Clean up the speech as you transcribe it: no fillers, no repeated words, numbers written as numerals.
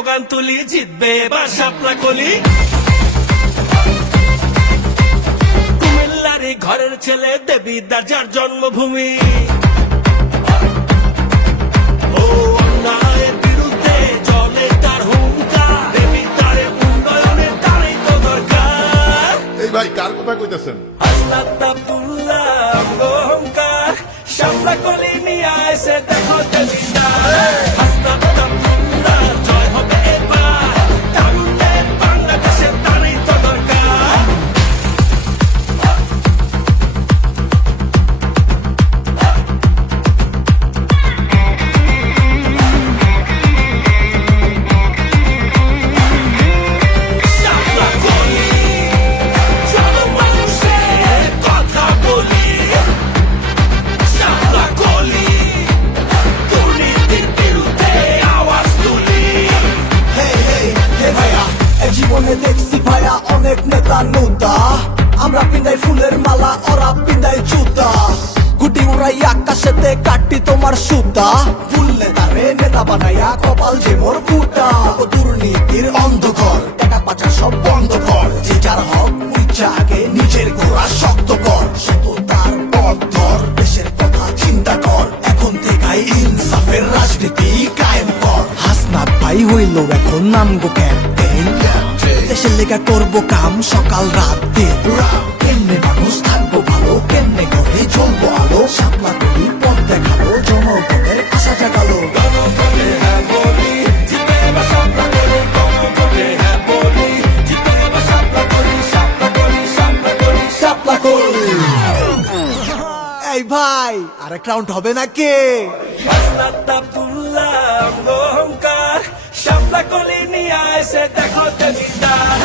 Slogan তুলি, জিতবে এবার শাপলা কলি। কুমিল্লার ঘরের ছেলে দেবিদ্বার যার জন্মভূমি, ও অন্যায়ের বিরুদ্ধে চলে তার হুঙ্কার, দেবিদ্বারে উন্নয়নের তারই তো দরকার। এই ভাই কার কথা কইতেছেন? হাসনাত আব্দুল্লাহ অহংকার, শাপলা কলি নিয়ে এসে দেখো দেবিদ্বার। হাসনাত আব্দুল্লাহ জয় হবে এবার, তারুণ্যের বাংলাদেশের তারই তো দরকার। শাপলা কলি, চলো মানুষের কথা বলি। শাপলা কলি, দুর্নীতির বিরুদ্ধে আওয়াজ তুলি। ভাইয়া এই জীবনে দেখছি ভাইয়া অনেক নেতা নুতা, আমরা পিন্দাই ফুলের মালা, ওরা পিন্দাই জুতা। গুটি উড়াই আকাশেতে কাটি তোমার সুতা, ভুললে তারে নেতা বানাইয়া কপাল যে মোর ফুটা। ও দুর্নীতির অন্ধকার, টাকা পাচার সব বন্ধ কর, যে যার হক ইচ্ছা আগে নিজের গোড়া শক্ত কর। সততার পথ ধর, দেশের কথা চিন্তা কর, এখন থেকেই ইনসাফের রাজনীতি কায়েম কর। হাসনাত ভাই হইল এখন নামগো ক্যাপ্টেন, দেশের লেগা করবো কাম সকাল রাত দিন। কেমনে মানুষ থাকবো ভালো, কেমনে ঘরে জ্বলবো আলো, শাপলা কলি পথ দেখালো, জনগণের আশা জাগালো। গণভোটে হ্যাঁ বলি, জিতবে এবার শাপলা কলি। গণভোটে হ্যাঁ বলি, জিতবে এবার শাপলা কলি। শাপলা কলি, শাপলা কলি, শাপলা কলি। এই ভাই আরেক রাউন্ড হবে নাকি? হাসনাত আব্দুল্লাহ অহংকার, শাপলা কলি নিয়ে এসে দেখো দেবিদ্বার।